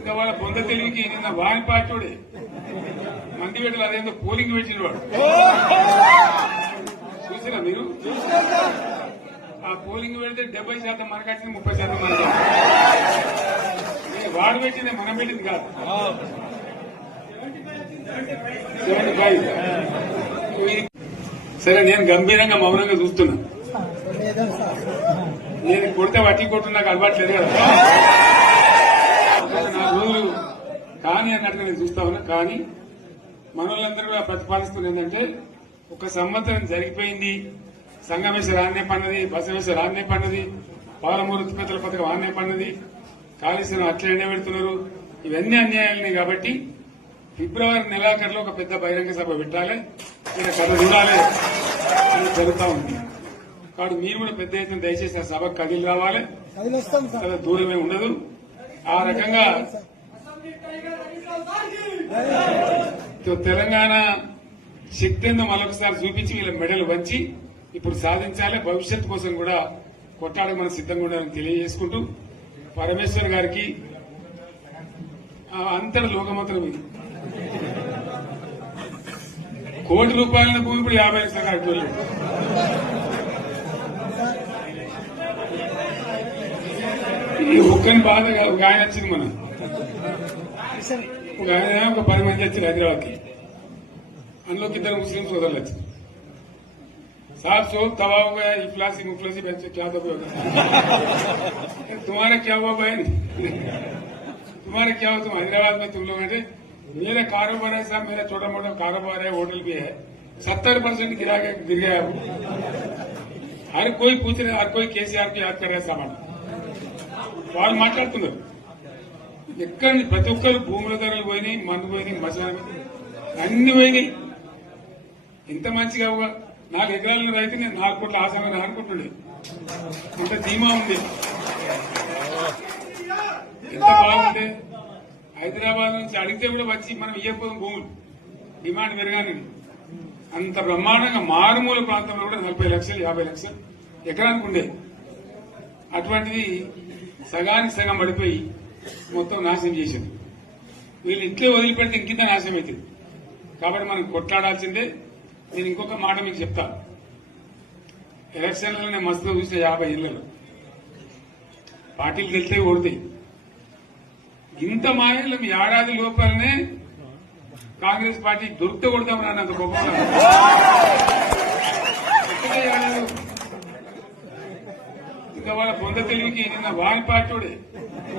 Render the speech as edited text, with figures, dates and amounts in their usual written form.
ఇంకా వాళ్ళ పొంద తెలివికి నిన్న వాని పార్టీడే మంది పెట్టలు అదేందో పోలింగ్ పెట్టిన వాడు చూసినా మీరు ఆ పోలింగ్ పెడితే 70% మనకు వచ్చింది 30% మనకు వాడు పెట్టింది మనం పెట్టింది కాదు 75 సరే నేను గంభీరంగా మౌనంగా చూస్తున్నా నేను కొడితే వట్టి కొట్టు నాకు అలవాట్లేదు కదా 4 రోజులు కానీ అన్నట్టుగా నేను చూస్తా ఉన్నా. కానీ మనోళ్ళందరూ కూడా ప్రతిపాదిస్తుంది ఏంటంటే 1 సంవత్సరం జరిగిపోయింది. సంగమేశ్వర ఆన్నే పన్నది, బసవేశ్వర ఆన్నే పన్నది, పాలమూరు ఉత్పత్తుల పథకం ఆన్నే పన్నది, కాళేశ్వరం అట్లే ఎండబెడుతున్నారు. ఇవన్నీ అన్యాయాలని కాబట్టి ఫిబ్రవరి నెలాఖరులో ఒక పెద్ద బహిరంగ సభ పెట్టాలి, ఈయన కథ చూడాలి అని జరుగుతా ఉంది. కాబట్టి మీరు కూడా పెద్ద ఎత్తున దయచేసి ఆ సభకు కదిలి రావాలి, చాలా దూరమే ఉండదు. ఆ రకంగా తెలంగాణ శక్తి ఏందో మరొకసారి చూపించి వీళ్ళ మెడలు వంచి ఇప్పుడు సాధించాలి. భవిష్యత్తు కోసం కూడా కొట్టాడి మనం సిద్ధంగా ఉండాలని తెలియజేసుకుంటూ పరమేశ్వర్ గారికి అంతటి లోకమంత్రం ఇది ₹1 కోట్ల భూమి ఇప్పుడు 50 లక్షల అడుగులు. ఈ ఒక్కని బాధ ఒక ఆయన వచ్చింది, మన ఒక ఆయన 10 మంది వచ్చారు హైదరాబాద్కి. అందులోకి 2 ముస్లిం సోదరులు వచ్చారు. साहब सो तवा हो गया, इफलासी मुफलासी बच्चे क्या दबे हो गए तुम्हारा क्या हुआ बहन तुम्हारा क्या हुआ? तुम हैदराबाद में तुम लोग हैं, मेरा कारोबार है साहब, मेरा छोटा मोटा कारोबार है, होटल भी है, 70% गिर गया। हर कोई पूछ रहे, हर कोई केसीआर की याद कर रहा है सामान వాళ్ళు మాట్లాడుతున్నారు. ఎక్కడ ప్రతి ఒక్కరు భూముల ధరలు పోయినాయి, మందు పోయినాయి, మసాలా అన్ని పోయినాయి. ఇంత మంచిగా 4 ఎకరాల రైతు నేను 4 కోట్ల ఆశామని అనుకుంటుండే, ఇంత ధీమా ఉంది, ఎంత బాగుంటే హైదరాబాద్ నుంచి అడిగితే కూడా వచ్చి మనం ఇయ్యకపోదాం భూములు డిమాండ్ పెరగానే. అంత బ్రహ్మాండంగా మారుమూల ప్రాంతంలో కూడా 40 లక్షలు 50 లక్షలు ఎకరానికి ఉండే. అటువంటిది సగానికి సగం పడిపోయి మొత్తం నాశనం చేసింది. వీళ్ళు ఇట్లే వదిలిపెడితే ఇంకింత నాశనం అవుతుంది. కాబట్టి మనం కొట్లాడాల్సిందే. నేను ఇంకొక మాట మీకు చెప్తా, ఎలక్షన్లలో నేను మస్తుగా చూసిన 50 ఇళ్లలో పార్టీలు గెలితే ఓడితాయి. ఇంత మాయలు మీ ఏడాది లోపలనే కాంగ్రెస్ పార్టీ దొరికితే కొడతాం అన్నంత గొప్ప ఇంకా వాళ్ళ పొంద తెలివికి నిన్న వాని పార్టీడే